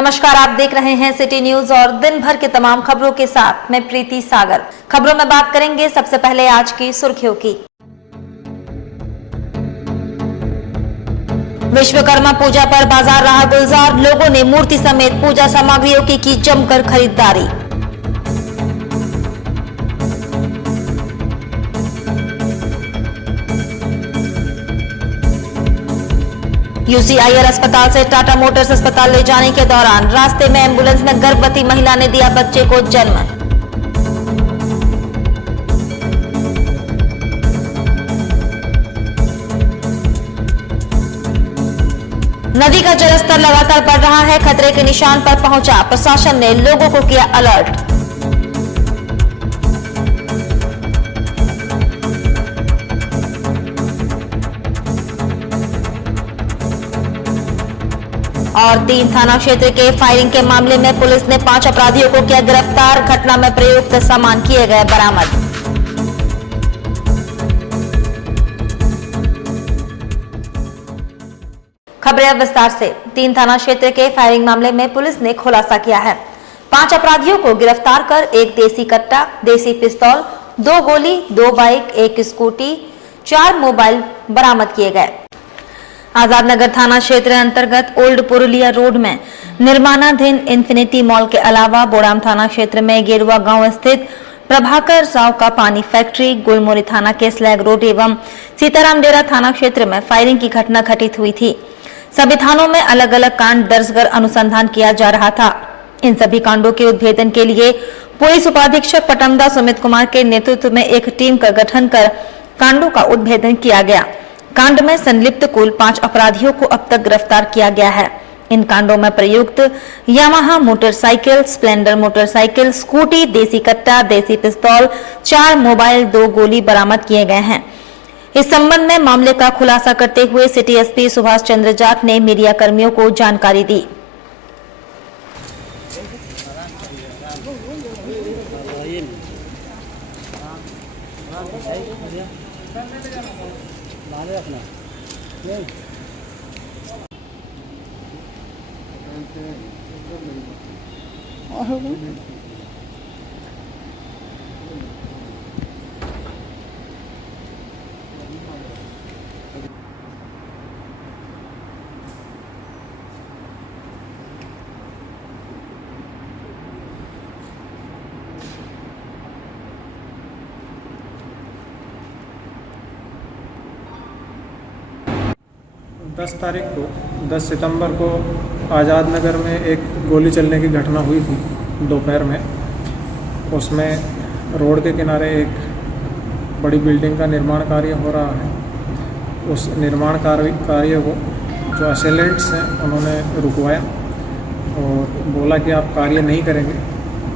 नमस्कार, आप देख रहे हैं सिटी न्यूज और दिन भर के तमाम खबरों के साथ मैं प्रीति सागर। खबरों में बात करेंगे सबसे पहले आज की सुर्खियों की। विश्वकर्मा पूजा पर बाजार रहा गुलजार, लोगों ने मूर्ति समेत पूजा सामग्रियों की जमकर खरीदारी। यूसीआईएल अस्पताल से टाटा मोटर्स अस्पताल ले जाने के दौरान रास्ते में एम्बुलेंस में गर्भवती महिला ने दिया बच्चे को जन्म। नदी का जलस्तर लगातार बढ़ रहा है, खतरे के निशान पर पहुंचा, प्रशासन ने लोगों को किया अलर्ट। और 3 थाना क्षेत्र के फायरिंग के मामले में पुलिस ने 5 अपराधियों को किया गिरफ्तार, घटना में प्रयुक्त सामान किए गए बरामद। खबरें अब विस्तार से। 3 थाना क्षेत्र के फायरिंग मामले में पुलिस ने खुलासा किया है। 5 अपराधियों को गिरफ्तार कर 1 देसी कट्टा, देसी पिस्तौल, 2 गोली, 2 बाइक, 1 स्कूटी, 4 मोबाइल बरामद किए गए। आजाद नगर थाना क्षेत्र अंतर्गत ओल्ड पुरुलिया रोड में निर्माणाधीन इन्फिनिटी मॉल के अलावा बोड़ाम थाना क्षेत्र में गेरुआ गांव स्थित प्रभाकर राव का पानी फैक्ट्री, गुलमोरी थाना के स्लैग रोड एवं सीताराम डेरा थाना क्षेत्र में फायरिंग की घटना घटित हुई थी। सभी थानों में अलग अलग कांड दर्ज कर अनुसंधान किया जा रहा था। इन सभी कांडों के उद्भेदन के लिए पुलिस उपाधीक्षक पटमदा सुमित कुमार के नेतृत्व में एक टीम का गठन कर कांडों का उद्भेदन किया गया। कांड में संलिप्त कुल 5 अपराधियों को अब तक गिरफ्तार किया गया है। इन कांडों में प्रयुक्त Yamaha motorcycle, Splendor motorcycle, scooty, देसी कट्टा, देसी पिस्तौल, 4 मोबाइल, 2 गोली बरामद किए गए हैं। इस संबंध में मामले का खुलासा करते हुए सिटी एसपी सुभाष चंद्र जाट ने मीडिया कर्मियों को जानकारी दी। दस सितंबर को आज़ाद नगर में एक गोली चलने की घटना हुई थी दोपहर में। उसमें रोड के किनारे एक बड़ी बिल्डिंग का निर्माण कार्य हो रहा है। उस निर्माण कार्य को जो असेलेंट्स हैं उन्होंने रुकवाया और बोला कि आप कार्य नहीं करेंगे,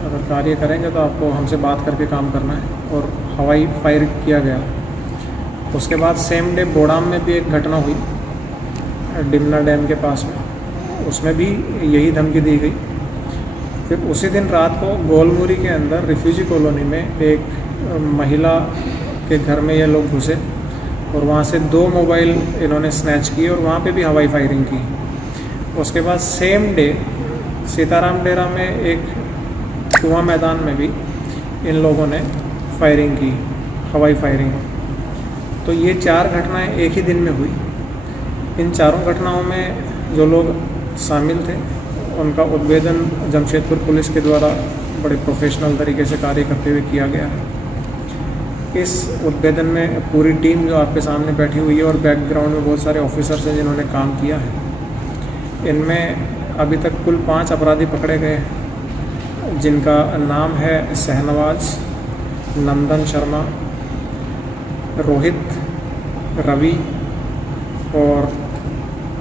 अगर कार्य करेंगे तो आपको हमसे बात करके काम करना है, और हवाई फायर किया गया। उसके बाद सेम डे बोड़ाम में भी एक घटना हुई डिमना डैम के पास में, उसमें भी यही धमकी दी गई। फिर उसी दिन रात को गोलमुरी के अंदर रिफ्यूजी कॉलोनी में एक महिला के घर में ये लोग घुसे और वहाँ से 2 मोबाइल इन्होंने स्नैच किए और वहाँ पे भी हवाई फायरिंग की। उसके बाद सेम डे सीताराम डेरा में एक कुआं मैदान में भी इन लोगों ने फायरिंग की, हवाई फायरिंग। तो ये 4 घटनाएं एक ही दिन में हुई। इन चारों घटनाओं में जो लोग शामिल थे उनका उद्भेदन जमशेदपुर पुलिस के द्वारा बड़े प्रोफेशनल तरीके से कार्य करते हुए किया गया है। इस उद्भेदन में पूरी टीम जो आपके सामने बैठी हुई है और बैकग्राउंड में बहुत सारे ऑफिसर्स हैं जिन्होंने काम किया है। इनमें अभी तक कुल 5 अपराधी पकड़े गए हैं, जिनका नाम है शहनवाज, नंदन शर्मा, रोहित, रवि और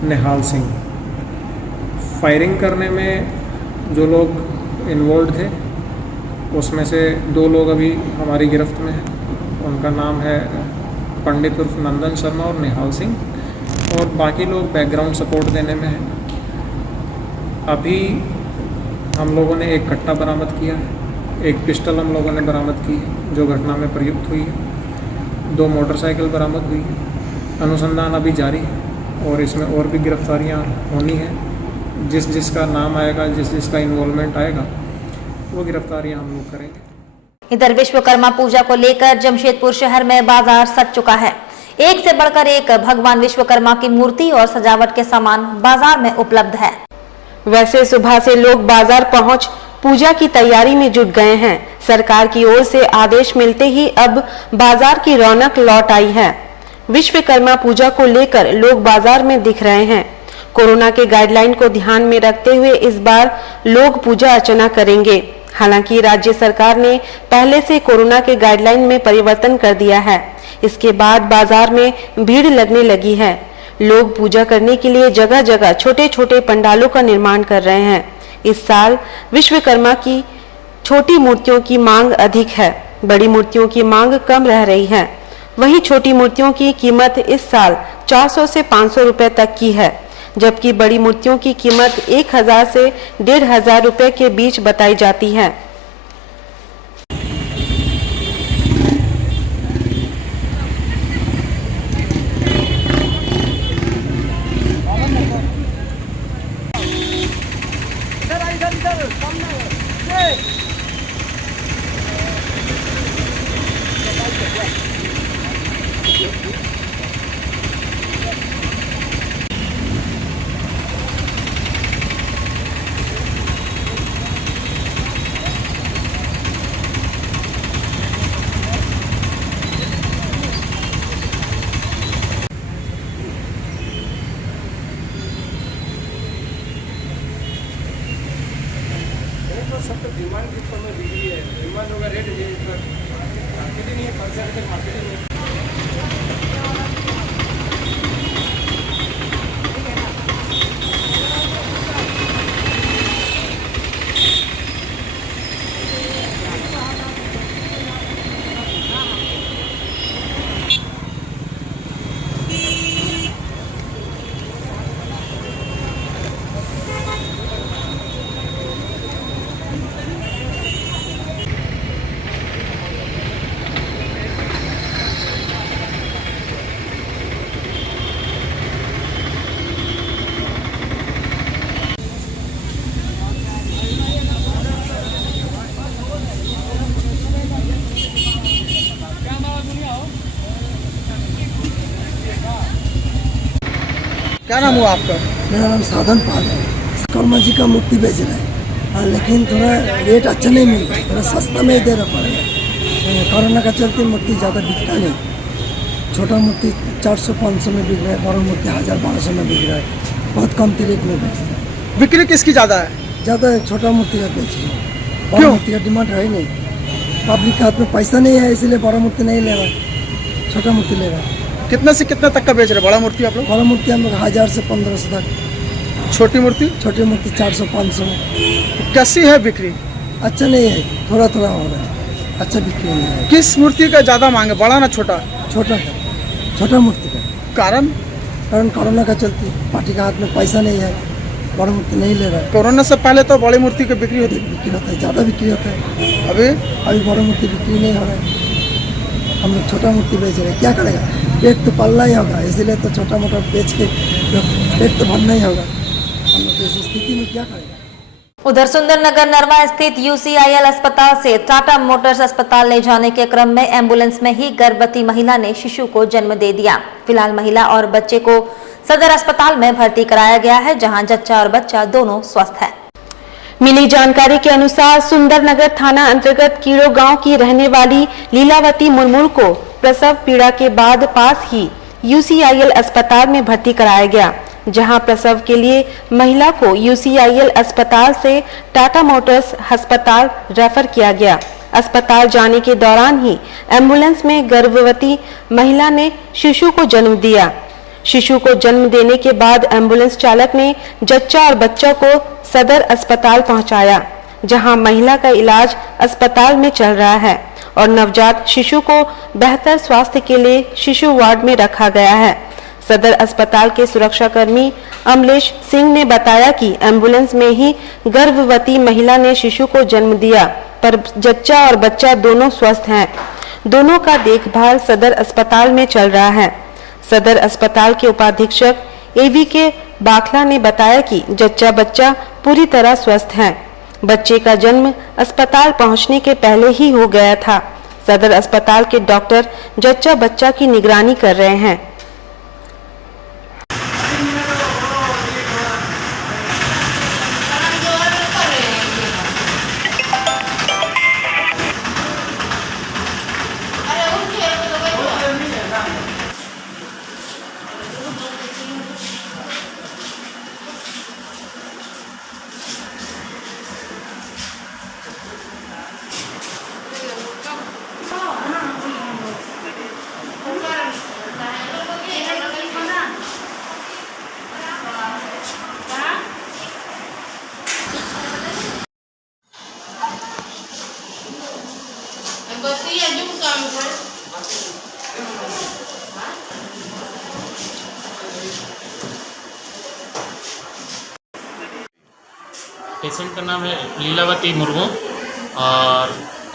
निहाल सिंह। फायरिंग करने में जो लोग इन्वॉल्व थे उसमें से 2 लोग अभी हमारी गिरफ्त में हैं। उनका नाम है पंडित उर्फ नंदन शर्मा और निहाल सिंह, और बाकी लोग बैकग्राउंड सपोर्ट देने में हैं। अभी हम लोगों ने एक कट्टा बरामद किया है, एक पिस्टल हम लोगों ने बरामद की है जो घटना में प्रयुक्त हुई है, 2 मोटरसाइकिल बरामद हुई है। अनुसंधान अभी जारी है और इसमें और भी गिरफ्तारियां होनी हैं। जिसका नाम आएगा, जिसका इन्वॉल्वमेंट आएगा, वो गिरफ्तारियां हम लोग करेंगे। इधर विश्वकर्मा पूजा को लेकर जमशेदपुर शहर में बाजार सज चुका है। एक से बढ़कर एक भगवान विश्वकर्मा की मूर्ति और सजावट के सामान बाजार में उपलब्ध है। वैसे सुबह से लोग बाजार पहुंच पूजा की तैयारी में जुट गए हैं। सरकार की ओर से आदेश मिलते ही अब बाजार की रौनक लौट आई है। विश्वकर्मा पूजा को लेकर लोग बाजार में दिख रहे हैं। कोरोना के गाइडलाइन को ध्यान में रखते हुए इस बार लोग पूजा अर्चना करेंगे। हालांकि राज्य सरकार ने पहले से कोरोना के गाइडलाइन में परिवर्तन कर दिया है। इसके बाद बाजार में भीड़ लगने लगी है। लोग पूजा करने के लिए जगह जगह छोटे छोटे पंडालों का निर्माण कर रहे हैं। इस साल विश्वकर्मा की छोटी मूर्तियों की मांग अधिक है, बड़ी मूर्तियों की मांग कम रह रही है। वहीं छोटी मूर्तियों की कीमत इस साल 400 से 500 रुपए तक की है, जबकि बड़ी मूर्तियों की कीमत 1000 से 1500 रुपए के बीच बताई जाती है। सब तो डिमांड के ऊपर में बिक्री है। डिमांड होगा रेट है, मार्केटिंग नहीं है, परसेंट मार्केटिंग है। क्या नाम हुआ आपका? मेरा नाम साधन पाल है। विश्वकर्मा जी का मूर्ति बेच रहा है, लेकिन थोड़ा रेट अच्छा नहीं मिल रहा, थोड़ा सस्ता में ही देना पड़ेगा। कोरोना का चलते मूर्ति ज़्यादा बिकता नहीं। छोटा मूर्ति 400-500 में बिक रहा है, बड़ा मूर्ति 1000-1200 में बिक रहा है। बहुत कम रेट में बेचता है। बिक्री किसकी ज़्यादा है? ज़्यादा छोटा मूर्ति का बेच रहा है, बड़ा मूर्ति का डिमांड है ही नहीं। पब्लिक के हाथ में पैसा नहीं है, इसीलिए बड़ा मूर्ति नहीं ले रहा, छोटा मूर्ति ले रहा है। कितने से कितने तक का बेच रहे बड़ा मूर्ति आप लोग? बड़ा मूर्ति हम लोग 1000 से 1500 तक। छोटी मूर्ति? छोटी मूर्ति 400-500 में। कैसी है बिक्री? अच्छा नहीं है, थोड़ा थोड़ा हो रहा है, अच्छा बिक्री नहीं है। किस मूर्ति का ज़्यादा मांग है, बड़ा ना छोटा? छोटा का, छोटा मूर्ति का। कारण कोरोना का चलती, पार्टी का हाथ में पैसा नहीं है, बड़ा मूर्ति नहीं ले रहा है। कोरोना से पहले तो बड़ी मूर्ति की बिक्री होती बिक्री होता है, ज़्यादा बिक्री होता है। अभी बड़ा मूर्ति बिक्री नहीं हो रहा है। हम लोग छोटा मूर्ति बेच रहे हैं, क्या करेगा? पेट तो पालना ही होगा, इसीलिए तो छोटा मोटा बेच के पेट तो भरना ही होगा। हम लोग इस स्थिति में क्या करेगा? उधर सुंदरनगर नरवा स्थित UCIL अस्पताल से टाटा मोटर्स अस्पताल ले जाने के क्रम में एम्बुलेंस में ही गर्भवती महिला ने शिशु को जन्म दे दिया। फिलहाल महिला और बच्चे को सदर अस्पताल में भर्ती कराया गया है, जहां जच्चा और बच्चा दोनों स्वस्थ है। मिली जानकारी के अनुसार सुंदरनगर थाना अंतर्गत कीड़ो गांव की रहने वाली लीलावती मुर्मू को प्रसव पीड़ा के बाद पास ही UCIL अस्पताल में भर्ती कराया गया, जहां प्रसव के लिए महिला को UCIL अस्पताल से टाटा मोटर्स अस्पताल रेफर किया गया। अस्पताल जाने के दौरान ही एम्बुलेंस में गर्भवती महिला ने शिशु को जन्म दिया। शिशु को जन्म देने के बाद एम्बुलेंस चालक ने जच्चा और बच्चा को सदर अस्पताल पहुंचाया, जहां महिला का इलाज अस्पताल में चल रहा है और नवजात शिशु को बेहतर स्वास्थ्य के लिए शिशु वार्ड में रखा गया है। सदर अस्पताल के सुरक्षाकर्मी अमलेश सिंह ने बताया कि एम्बुलेंस में ही गर्भवती महिला ने शिशु को जन्म दिया, पर जच्चा और बच्चा दोनों स्वस्थ हैं। दोनों का देखभाल सदर अस्पताल में चल रहा है। सदर अस्पताल के उपाधीक्षक AVK बाखला ने बताया कि जच्चा बच्चा पूरी तरह स्वस्थ है। बच्चे का जन्म अस्पताल पहुंचने के पहले ही हो गया था। सदर अस्पताल के डॉक्टर जच्चा बच्चा की निगरानी कर रहे हैं। पेशेंट का नाम है लीलावती मुर्मू और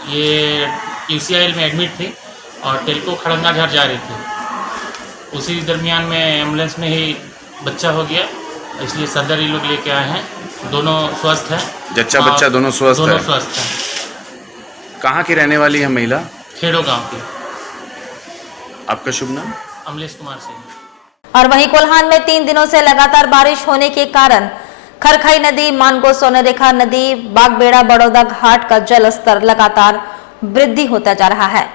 ये UCIL में एडमिट थी और टेल्को खड़ंगा झर जा रही थी। उसी दरमियान में एम्बुलेंस में ही बच्चा हो गया, इसलिए सदर ये लोग लेके आए हैं। दोनों स्वस्थ हैं। जच्चा बच्चा दोनों स्वस्थ हैं। कहाँ की रहने वाली है महिला? खेड़ो गांव की। आपका शुभ नाम? अमलेश कुमार सिंह। और वहीं कोल्हान में 3 दिनों से लगातार बारिश होने के कारण खरखई नदी, मानगो सोनरेखा नदी, बागबेड़ा बड़ौदा घाट का जल स्तर लगातार वृद्धि होता जा रहा है।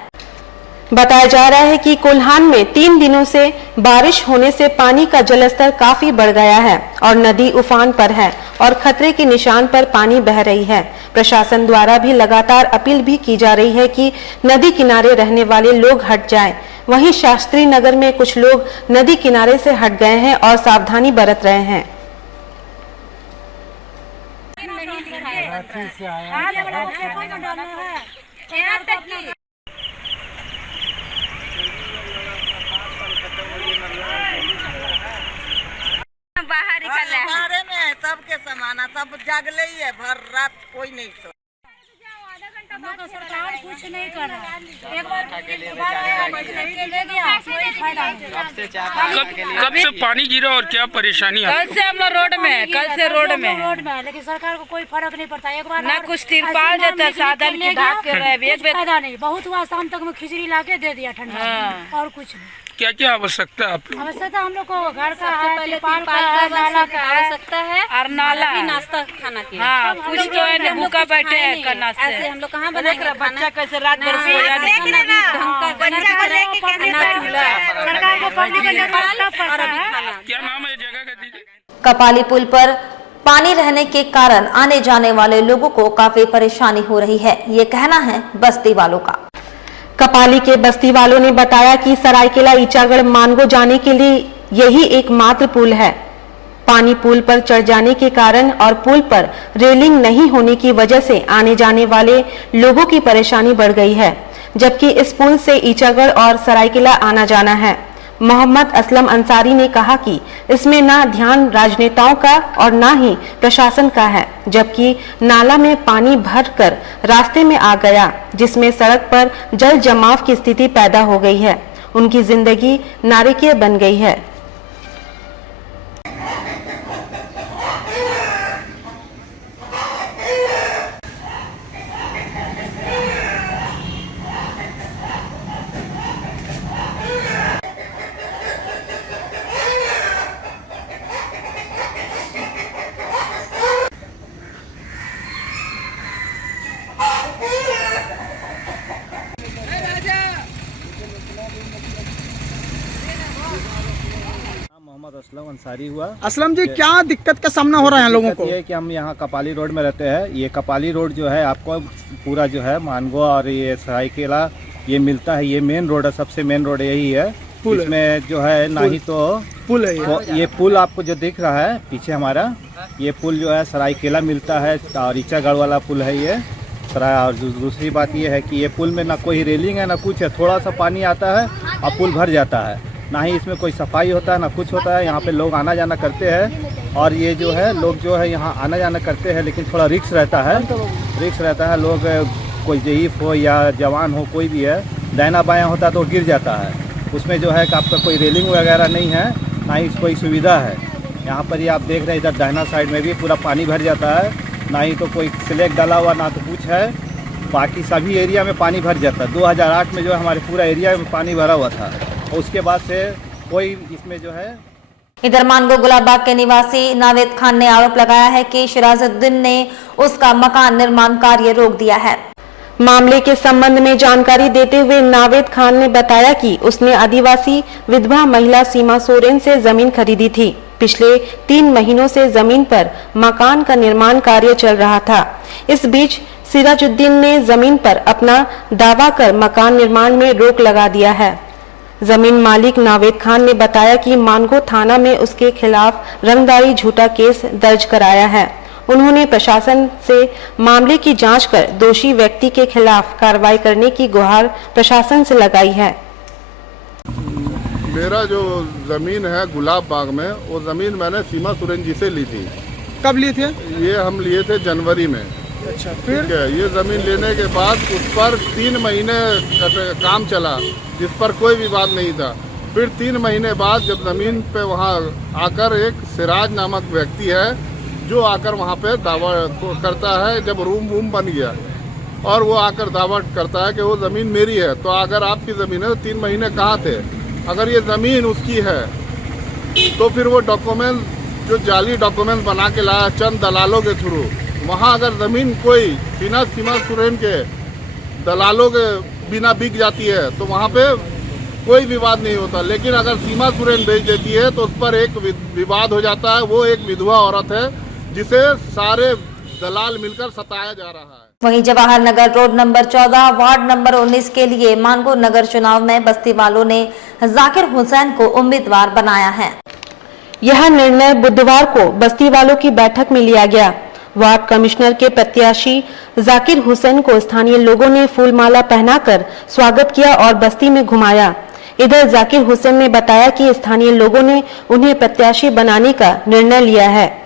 बताया जा रहा है कि कोल्हान में 3 दिनों से बारिश होने से पानी का जलस्तर काफी बढ़ गया है और नदी उफान पर है और खतरे के निशान पर पानी बह रही है। प्रशासन द्वारा भी लगातार अपील भी की जा रही है कि नदी किनारे रहने वाले लोग हट जाएं। वहीं शास्त्री नगर में कुछ लोग नदी किनारे से हट गए हैं और सावधानी बरत रहे हैं। बाहर निकल है में है, सबके समाना सब जागले ही है, भर रात कोई नहीं सो। सरकार कुछ नहीं कर रहा। एक बार कब से पानी गिरा और क्या परेशानी है? कल से हम लोग रोड में है, लेकिन सरकार को कोई फर्क नहीं पड़ता। एक बार ना कुछ तिरपाल देता, साधन की ढाक के रहे, फायदा नहीं। बहुत हुआ, शाम तक में खिचड़ी लाके दे दिया ठंडा और कुछ नहीं। क्या क्या आवश्यकता है आपको? आवश्यकता हम लोग को घर का है, तिरपाल का है, नाला का आवश्यकता है और नाला नाश्ता खाना की। हाँ, कुछ तो है भूखा बैठे हैं करना से। ऐसे हम लोग कहाँ बनाएंगे? बच्चा कैसे रात भर सोया सरकार को पढ़ने का जरूरत पड़ता है। क्या नाम है जगह का दीदी? कपाली पुल पर पानी रहने के कारण आने जाने वाले लोगों को काफी परेशानी हो रही है, ये कहना है बस्ती वालों का। कपाली के बस्ती वालों ने बताया कि सरायकेला ईचागढ़ मानगो जाने के लिए यही एकमात्र पुल है। पानी पुल पर चढ़ जाने के कारण और पुल पर रेलिंग नहीं होने की वजह से आने जाने वाले लोगों की परेशानी बढ़ गई है, जबकि इस पुल से ईचागढ़ और सरायकेला आना जाना है। मोहम्मद असलम अंसारी ने कहा कि इसमें ना ध्यान राजनेताओं का और ना ही प्रशासन का है, जबकि नाला में पानी भरकर रास्ते में आ गया, जिसमें सड़क पर जल जमाव की स्थिति पैदा हो गई है। उनकी जिंदगी नारकीय बन गई है। मोहम्मद असलम अंसारी हुआ। असलम जी, क्या दिक्कत का सामना हो रहा है लोगों को? ये है कि हम यहाँ कपाली रोड में रहते हैं। ये कपाली रोड जो है आपको पूरा जो है मानगो और ये सरायकेला ये मिलता है। ये मेन रोड है, सबसे मेन रोड यही है। इसमें जो है ना ही तो पुल है, तो ये पुल आपको जो दिख रहा है पीछे हमारा, ये पुल जो है सरायकेला मिलता है और ईचागढ़ वाला पुल है ये सराय। और दूसरी बात ये है कि ये पुल में ना कोई रेलिंग है ना कुछ है। थोड़ा सा पानी आता है और पुल भर जाता है, ना ही इसमें कोई सफाई होता है ना कुछ होता है। यहाँ पे लोग आना जाना करते हैं और ये जो है लोग जो है यहाँ आना जाना करते हैं, लेकिन थोड़ा रिस्क रहता है। लोग कोई ज़ईफ़ हो या जवान हो, कोई भी है, दाहिना बायां होता है तो गिर जाता है। उसमें जो है कि आपका कोई रेलिंग वगैरह नहीं है, ना ही कोई सुविधा है। यहाँ पर ही आप देख रहे हैं इधर दाहिना साइड में भी पूरा पानी भर जाता है, ना ही तो कोई स्लैग डाला हुआ ना तो कुछ है, बाकी सभी एरिया में पानी भर जाता है। 2008 में जो हमारे पूरा एरिया में पानी भरा हुआ था, और उसके बाद से कोई इसमें जो है। इधर मानगो गुलाबबाग के निवासी नावेद खान ने आरोप लगाया है कि शिराजुद्दीन ने उसका मकान निर्माण कार्य रोक दिया है। मामले के संबंध में जानकारी देते हुए नावेद खान ने बताया कि उसने आदिवासी विधवा महिला सीमा सोरेन से जमीन खरीदी थी। पिछले 3 महीनों से जमीन पर मकान का निर्माण कार्य चल रहा था। इस बीच सिराजुद्दीन ने जमीन पर अपना दावा कर मकान निर्माण में रोक लगा दिया है। जमीन मालिक नावेद खान ने बताया कि मानगो थाना में उसके खिलाफ रंगदारी झूठा केस दर्ज कराया है। उन्होंने प्रशासन से मामले की जांच कर दोषी व्यक्ति के खिलाफ कार्रवाई करने की गुहार प्रशासन से लगाई है। मेरा जो ज़मीन है गुलाब बाग में, वो ज़मीन मैंने सीमा सोरेन जी से ली थी। कब लिए थे? ये हम लिए थे जनवरी में। अच्छा, फिर ठीक है, ये ज़मीन लेने के बाद उस पर 3 महीने काम चला, जिस पर कोई विवाद नहीं था। फिर 3 महीने बाद जब ज़मीन पे वहाँ आकर एक सिराज नामक व्यक्ति है जो आकर वहाँ पे दावा करता है, जब रूम बन गया और वो आकर दावा करता है कि वो ज़मीन मेरी है। तो अगर आपकी ज़मीन है तो 3 महीने कहाँ थे? अगर ये ज़मीन उसकी है तो फिर वो डॉक्यूमेंट जो जाली डॉक्यूमेंट बना के लाया चंद दलालों के थ्रू, वहाँ अगर ज़मीन कोई बिना सीमा सोरेन के दलालों के बिना बिक जाती है तो वहाँ पे कोई विवाद नहीं होता। लेकिन अगर सीमा सोरेन बेच देती है तो उस पर एक विवाद हो जाता है। वो एक विधवा औरत है जिसे सारे दलाल मिलकर सताया जा रहा है। वहीं Jawahar Nagar road number 14 ward number 19 के लिए मानगो नगर चुनाव में बस्ती वालों ने जाकिर हुसैन को उम्मीदवार बनाया है। यह निर्णय बुधवार को बस्ती वालों की बैठक में लिया गया। वार्ड कमिश्नर के प्रत्याशी जाकिर हुसैन को स्थानीय लोगों ने फूलमाला पहनाकर स्वागत किया और बस्ती में घुमाया। इधर जाकिर हुसैन ने बताया कि स्थानीय लोगों ने उन्हें प्रत्याशी बनाने का निर्णय लिया है।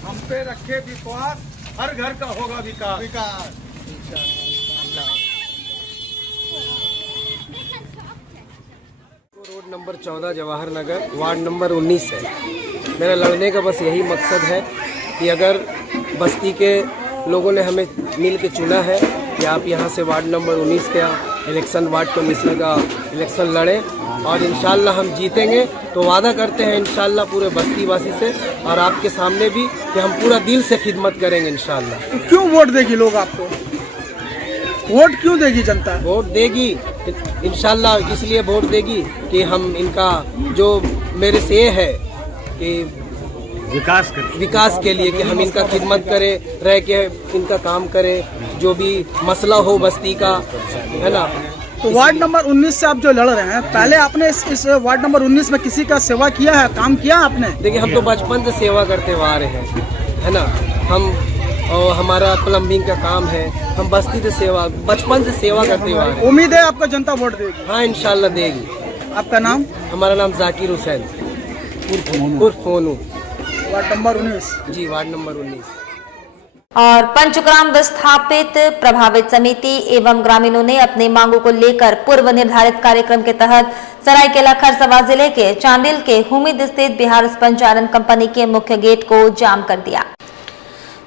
हम पे रखे विश्वास, हर घर का होगा विकास। Road number 14 Jawahar Nagar ward number 19 है। मेरा लड़ने का बस यही मकसद है कि अगर बस्ती के लोगों ने हमें मिल के चुना है कि आप यहाँ से वार्ड नंबर 19 का इलेक्शन, वार्ड कमिश्नर का इलेक्शन लड़ें और इंशाल्लाह हम जीतेंगे। तो वादा करते हैं इंशाल्लाह पूरे बस्ती वासी से और आपके सामने भी कि हम पूरा दिल से खिदमत करेंगे इंशाल्लाह। तो क्यों वोट देगी लोग आपको? वोट क्यों देगी जनता? वोट देगी इंशाल्लाह इसलिए वोट देगी कि हम इनका जो मेरे से ये है कि विकास के लिए कि हम इनका खिदमत करें, रह के इनका काम करें, जो भी मसला हो बस्ती का, है ना। तो वार्ड नंबर 19 से आप जो लड़ रहे हैं, पहले आपने इस वार्ड नंबर 19 में किसी का सेवा किया है, काम किया आपने? देखिए, हम तो बचपन से सेवा करते हुए आ रहे हैं, है ना। हम और हमारा प्लम्बिंग का काम है, हम बस्ती से सेवा, बचपन से सेवा करते हुए आ रहे हैं। उम्मीद है आपका जनता वोट देगी? हाँ, इंशाल्लाह देगी। आपका नाम? हमारा नाम जाकिर हुसैन उर्फ मोनू, वार्ड नंबर 19। जी, वार्ड नंबर 19। और पंचग्राम विस्थापित प्रभावित समिति एवं ग्रामीणों ने अपनी मांगों को लेकर पूर्व निर्धारित कार्यक्रम के तहत सरायकेला खरसावां जिले के चांडिल के हुमिद स्थित बिहार स्पंज आयरन कंपनी के मुख्य गेट को जाम कर दिया।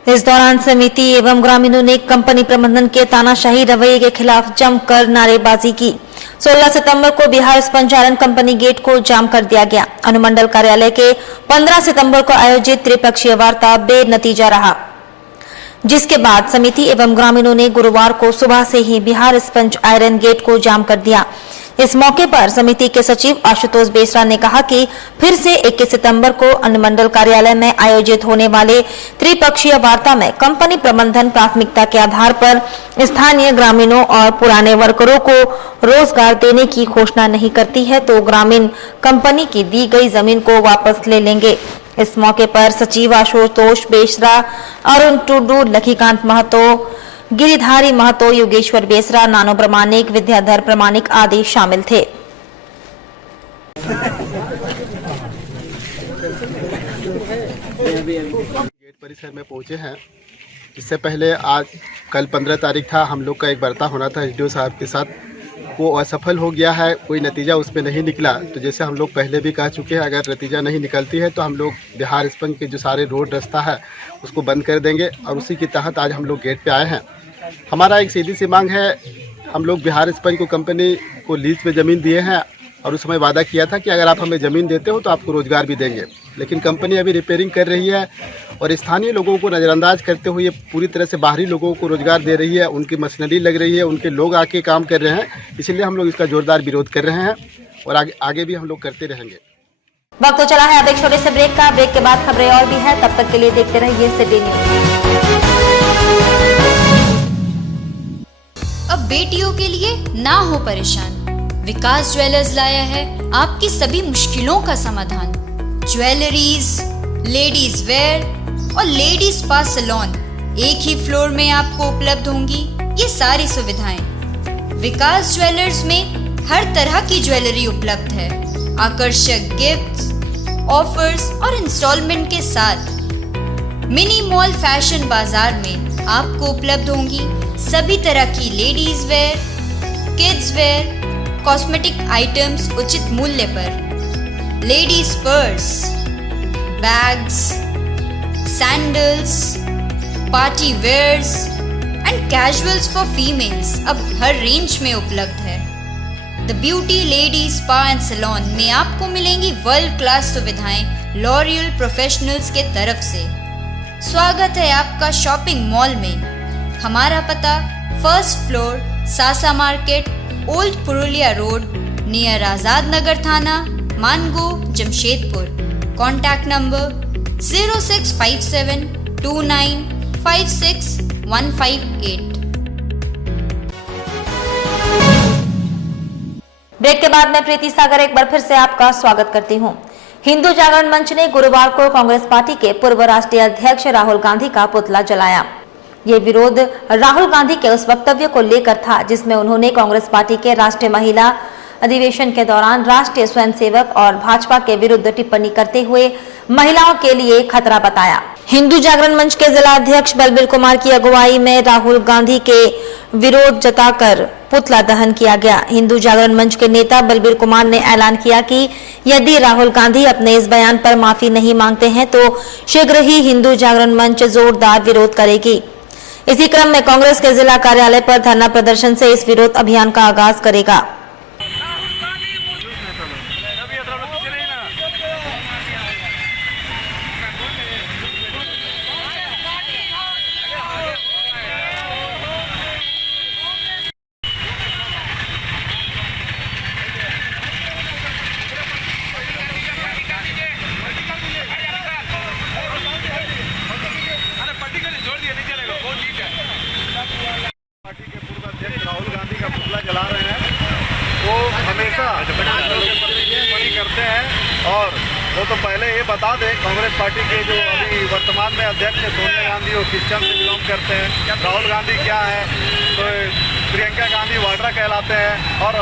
इस दौरान समिति एवं ग्रामीणों ने कंपनी प्रबंधन के तानाशाही रवैये के खिलाफ जमकर नारेबाजी की। 16 सितंबर को बिहार स्पंज आयरन कंपनी गेट को जाम कर दिया गया। अनुमंडल कार्यालय के 15 सितंबर को आयोजित त्रिपक्षीय वार्ता बेनतीजा रहा, जिसके बाद समिति एवं ग्रामीणों ने गुरुवार को सुबह से ही बिहार स्पंज आयरन गेट को जाम कर दिया। इस मौके पर समिति के सचिव आशुतोष बेसरा ने कहा कि फिर से 21 सितंबर को अनुमंडल कार्यालय में आयोजित होने वाले त्रिपक्षीय वार्ता में कंपनी प्रबंधन प्राथमिकता के आधार पर स्थानीय ग्रामीणों और पुराने वर्करों को रोजगार देने की घोषणा नहीं करती है तो ग्रामीण कंपनी की दी गई जमीन को वापस ले लेंगे। इस मौके पर सचिव आशुतोष बेसरा, अरुण टुडू, लखीकांत महतो, गिरिधारी महतो, योगेश्वर बेसरा, नानो प्रमाणिक, विद्याधर प्रमाणिक आदि शामिल थे। गेट परिसर में पहुंचे हैं। इससे पहले आज कल 15 तारीख था, हम लोग का एक वार्ता होना था एसडीओ साहब के साथ, वो असफल हो गया है, कोई नतीजा उसमें नहीं निकला। तो जैसे हम लोग पहले भी कह चुके हैं, अगर नतीजा नहीं निकलती है तो हम लोग बिहार स्पंज के जो सारे रोड रास्ता है उसको बंद कर देंगे, और उसी के तहत आज हम लोग गेट पे आए हैं। हमारा एक सीधी सी मांग है, हम लोग बिहार स्पंज को कंपनी को लीज पे ज़मीन दिए हैं और उस समय वादा किया था कि अगर आप हमें ज़मीन देते हो तो आपको रोज़गार भी देंगे, लेकिन कंपनी अभी रिपेयरिंग कर रही है और स्थानीय लोगों को नज़रअंदाज करते हुए पूरी तरह से बाहरी लोगों को रोज़गार दे रही है, उनकी मशीनरी लग रही है, उनके लोग आके काम कर रहे हैं। इसलिए हम लोग इसका जोरदार विरोध कर रहे हैं और आगे भी हम लोग करते रहेंगे। वक्त तो चला है अब एक छोटे से ब्रेक का। ब्रेक के बाद खबरें और भी है, तब तक के लिए देखते रहिए सिटी न्यूज। अब बेटियों के लिए ना हो परेशान, विकास ज्वेलर्स लाया है आपकी सभी मुश्किलों का समाधान। ज्वेलरीज, लेडीज वेयर और लेडीज स्पा सैलून एक ही फ्लोर में आपको उपलब्ध होंगी ये सारी सुविधाएं। विकास ज्वेलर्स में हर तरह की ज्वेलरी उपलब्ध है, आकर्षक गिफ्ट्स, ऑफर्स और इंस्टॉलमेंट के साथ। मिनी मॉल फैशन बाजार में आपको उपलब्ध होंगी सभी तरह की ladies wear, kids wear, cosmetic items उचित मूल्य पर। Ladies purse, bags, sandals, party wears and casuals for females अब हर रेंज में उपलब्ध है। द ब्यूटी लेडीज स्पा एंड सैलून में आपको मिलेंगी वर्ल्ड क्लास सुविधाएं लॉरियल प्रोफेशनल्स के तरफ से। स्वागत है आपका शॉपिंग मॉल में। हमारा पता first floor, Sasa market, old Purulia road, near Azad Nagar थाना, Mango, Jamshedpur. Contact number 065729561558। Break के बाद मैं प्रीति सागर एक बार फिर से आपका स्वागत करती हूं। हिंदू जागरण मंच ने गुरुवार को कांग्रेस पार्टी के पूर्व राष्ट्रीय अध्यक्ष राहुल गांधी का पुतला जलाया। ये विरोध राहुल गांधी के उस वक्तव्य को लेकर था जिसमें उन्होंने कांग्रेस पार्टी के राष्ट्रीय महिला अधिवेशन के दौरान राष्ट्रीय स्वयंसेवक और भाजपा के विरुद्ध टिप्पणी करते हुए महिलाओं के लिए खतरा बताया। हिंदू जागरण मंच के जिला अध्यक्ष बलबीर कुमार की अगुवाई में राहुल गांधी के विरोध जताकर पुतला दहन किया गया। हिंदू जागरण मंच के नेता बलबीर कुमार ने ऐलान किया कि यदि राहुल गांधी अपने इस बयान पर माफी नहीं मांगते हैं तो शीघ्र ही हिंदू जागरण मंच जोरदार विरोध करेगी। इसी क्रम में कांग्रेस के जिला कार्यालय पर धरना प्रदर्शन से इस विरोध अभियान का आगाज करेगा। पार्टी के पूर्व अध्यक्ष राहुल गांधी का पुतला जला रहे हैं। वो हमेशा टिप्पणी करते हैं, और वो तो पहले ये बता दें, कांग्रेस पार्टी के जो अभी वर्तमान में अध्यक्ष सोनिया गांधी वो क्रिश्चियन से बिलोंग करते हैं। राहुल गांधी क्या है तो प्रियंका गांधी वाड्रा कहलाते हैं, और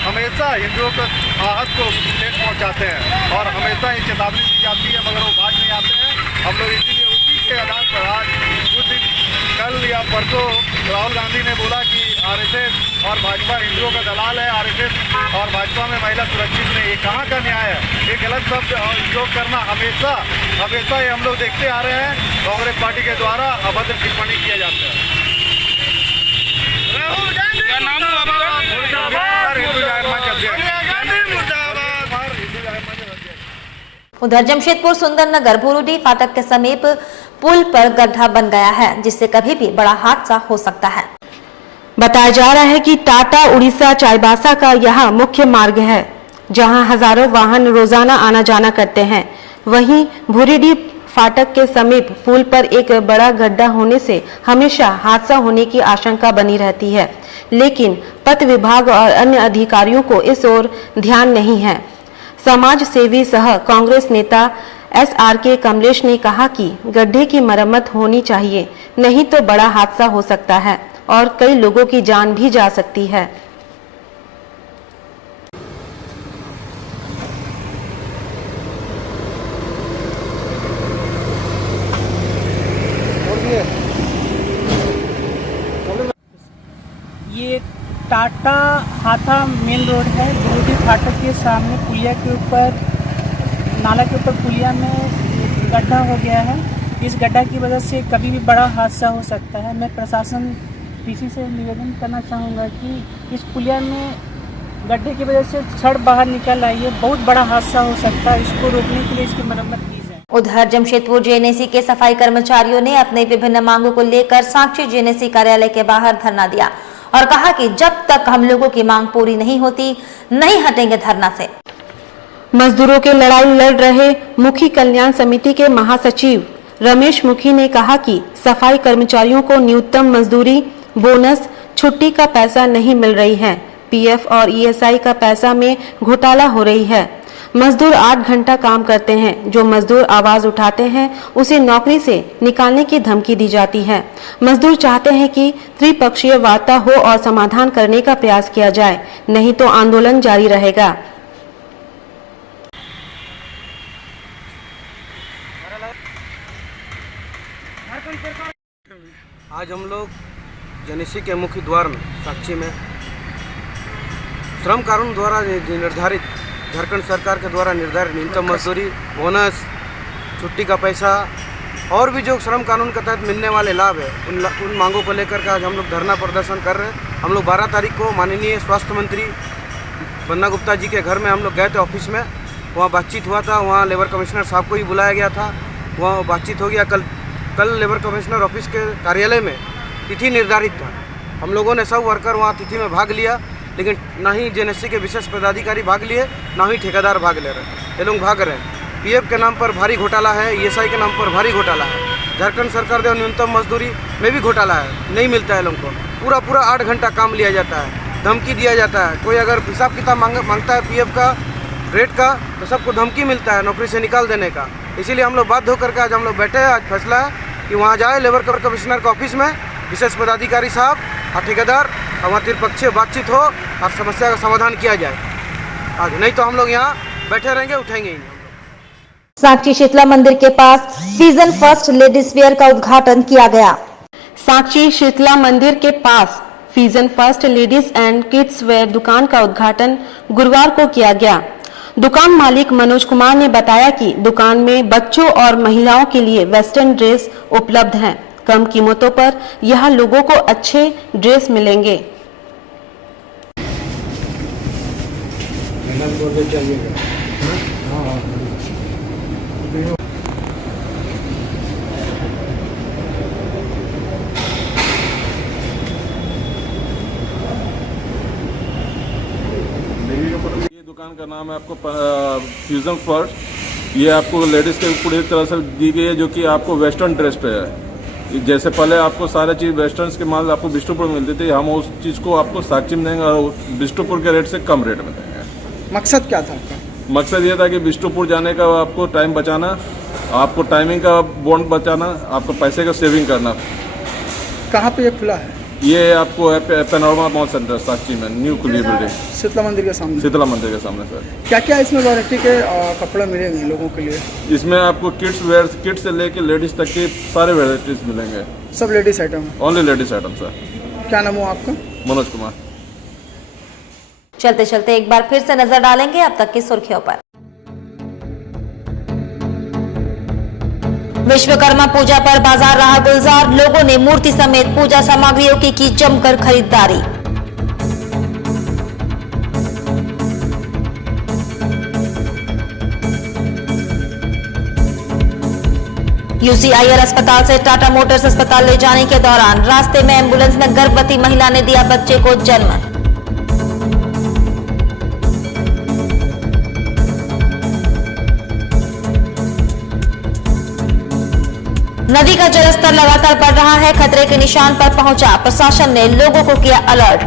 हमेशा हिंदुओं को आहत को ठेस पहुँचाते हैं और हमेशा ये चेतावनी दी जाती है मगर वो बाज नहीं आते हैं। हम लोग इसीलिए उसी के आधार पर आज कुछ दिन कल या परसों राहुल गांधी ने बोला कि आरएसएस और भाजपा हिंदुओं का दलाल है, आरएसएस और भाजपा में महिला सुरक्षित नहीं। ये कहाँ का न्याय है? ये गलत शब्द उपयोग करना हमेशा ये हम लोग देखते आ रहे हैं। कांग्रेस पार्टी के द्वारा अभद्र टिप्पणी किया जाता है। राहुल गांधी क्या नाम हुआ आपका? हिंदू जागरण मंच अध्यक्ष। उधर जमशेदपुर सुंदरनगर भूरुडी फाटक के समीप पुल पर गड्ढा बन गया है जिससे कभी भी बड़ा हादसा हो सकता है। बताया जा रहा है कि टाटा उड़ीसा चाईबासा का यह मुख्य मार्ग है जहां हजारों वाहन रोजाना आना जाना करते हैं। वहीं भूरुडी फाटक के समीप पुल पर एक बड़ा गड्ढा होने से हमेशा हादसा होने की आशंका बनी रहती है, लेकिन पथ विभाग और अन्य अधिकारियों को इस ओर ध्यान नहीं है। समाज सेवी सह कांग्रेस नेता SRK कमलेश ने कहा कि गड्ढे की मरम्मत होनी चाहिए, नहीं तो बड़ा हादसा हो सकता है और कई लोगों की जान भी जा सकती है। ये टाटा हाथा मेन रोड है, विरोधी फाटक के सामने पुलिया के ऊपर, नाला के ऊपर पुलिया में गड्ढा हो गया है। इस गड्ढा की वजह से कभी भी बड़ा हादसा हो सकता है। मैं प्रशासन पीसी से निवेदन करना चाहूँगा कि इस पुलिया में गड्ढे की वजह से छड़ बाहर निकल आई है, बहुत बड़ा हादसा हो सकता है। इसको रोकने के लिए इसकी मरम्मत की जाए। उधर जमशेदपुर जेएनएसी के सफाई कर्मचारियों ने अपने विभिन्न मांगों को लेकर साक्षी जेएनएसी कार्यालय के बाहर धरना दिया और कहा कि जब तक हम लोगों की मांग पूरी नहीं होती नहीं हटेंगे धरना से। मजदूरों के लड़ाई लड़ रहे मुखी कल्याण समिति के महासचिव रमेश मुखी ने कहा कि सफाई कर्मचारियों को न्यूनतम मजदूरी, बोनस, छुट्टी का पैसा नहीं मिल रही है। पीएफ और ईएसआई का पैसा में घोटाला हो रही है। मजदूर 8 घंटा काम करते हैं। जो मजदूर आवाज उठाते हैं उसे नौकरी से निकालने की धमकी दी जाती है। मजदूर चाहते हैं कि त्रिपक्षीय वार्ता हो और समाधान करने का प्रयास किया जाए, नहीं तो आंदोलन जारी रहेगा। आज हम लोग जेएनएसी के मुख्य द्वार में साक्षी में श्रम कानून द्वारा निर्धारित, झारखंड सरकार के द्वारा निर्धारित न्यूनतम मजदूरी, बोनस, छुट्टी का पैसा और भी जो श्रम कानून के तहत मिलने वाले लाभ है उन मांगों को लेकर के आज हम लोग धरना प्रदर्शन कर रहे हैं। हम लोग 12 तारीख को माननीय स्वास्थ्य मंत्री बन्ना गुप्ता जी के घर में हम लोग गए थे ऑफिस में, वहाँ बातचीत हुआ था। वहाँ लेबर कमिश्नर साहब को ही बुलाया गया था, वहाँ बातचीत हो गया। कल लेबर कमिश्नर ऑफिस के कार्यालय में तिथि निर्धारित था। हम लोगों ने सब वर्कर वहाँ तिथि में भाग लिया, लेकिन ना ही जेएनएसी के विशेष पदाधिकारी भाग लिए, ना ही ठेकेदार भाग ले रहे। ये लोग भाग रहे हैं। पीएफ के नाम पर भारी घोटाला है, ईएसआई के नाम पर भारी घोटाला है। झारखंड सरकार द्वारा न्यूनतम मजदूरी में भी घोटाला है, नहीं मिलता है लोगों को। पूरा 8 घंटा काम लिया जाता है, धमकी दिया जाता है। कोई अगर हिसाब किताब मांगता है पीएफ का, रेट का, तो सबको धमकी मिलता है नौकरी से निकाल देने का। इसीलिए हम लोग बाध्य होकर के आज हम लोग बैठे हैं। आज फैसला है कि वहाँ जाए लेबर कमिश्नर के ऑफिस में, विशेष पदाधिकारी साहब और ठेकेदार, और वहाँ त्रिपक्षीय बातचीत हो और समस्या का समाधान किया जाए आज, नहीं तो हम लोग यहाँ बैठे रहेंगे, उठेंगे ही नहीं। साक्षी शीतला मंदिर के पास सीजन फर्स्ट लेडीज वेयर का उद्घाटन किया गया। साक्षी शीतला मंदिर के पास season first ladies and kids wear दुकान का उद्घाटन गुरुवार को किया गया। दुकान मालिक मनोज कुमार ने बताया कि दुकान में बच्चों और महिलाओं के लिए वेस्टर्न ड्रेस उपलब्ध हैं। कम कीमतों पर यहाँ लोगों को अच्छे ड्रेस मिलेंगे। ये दुकान का नाम है आपको फ्यूजन फर्स्ट। ये आपको लेडीज़ के पूरी तरह से दी गई है, जो कि आपको वेस्टर्न ड्रेस पे है। जैसे पहले आपको सारे चीज़ वेस्टर्न के माल आपको बिष्टुपुर में मिलती थी, हम उस चीज़ को आपको साक्षी में देंगे और बिष्टुपुर के रेट से कम रेट में देंगे। मकसद क्या था आपका? मकसद ये था कि बिष्टुपुर जाने का आपको टाइम बचाना, आपको टाइमिंग का बॉन्ड बचाना, आपको पैसे का सेविंग करना। कहाँ पे ये खुला है? ये आपको पैनोरमा मॉल सेंटर साक्षी में, न्यू खुली बिल्डिंग, शीतला मंदिर के सामने। शीतला मंदिर के सामने सर। क्या क्या इसमें वैरायटी के कपड़े मिलेंगे लोगों के लिए? इसमें आपको किड्स वेयर, किड्स से लेके लेडीज तक के सारे वेराइटीज मिलेंगे। सब लेडीज आइटम है? Only ladies item sir. क्या नाम हुआ आपका? मनोज कुमार। चलते चलते एक बार फिर से नजर डालेंगे अब तक की सुर्खियों पर। विश्वकर्मा पूजा पर बाजार रहा गुलजार, लोगों ने मूर्ति समेत पूजा सामग्रियों की जमकर खरीदारी। यूसीआईएल अस्पताल से टाटा मोटर्स अस्पताल ले जाने के दौरान रास्ते में एम्बुलेंस में गर्भवती महिला ने दिया बच्चे को जन्म। नदी का जलस्तर लगातार बढ़ रहा है, खतरे के निशान पर पहुंचा, प्रशासन ने लोगों को किया अलर्ट।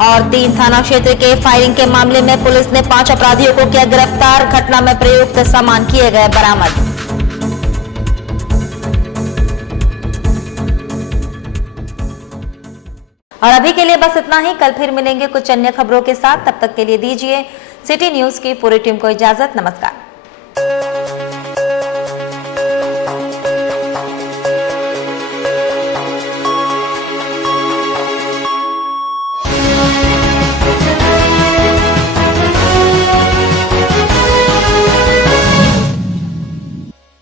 और 3 थाना क्षेत्र के फायरिंग के मामले में पुलिस ने 5 अपराधियों को किया गिरफ्तार, घटना में प्रयुक्त सामान किए गए बरामद। और अभी के लिए बस इतना ही, कल फिर मिलेंगे कुछ अन्य खबरों के साथ, तब तक के लिए दीजिए सिटी न्यूज की पूरी टीम को इजाजत। नमस्कार।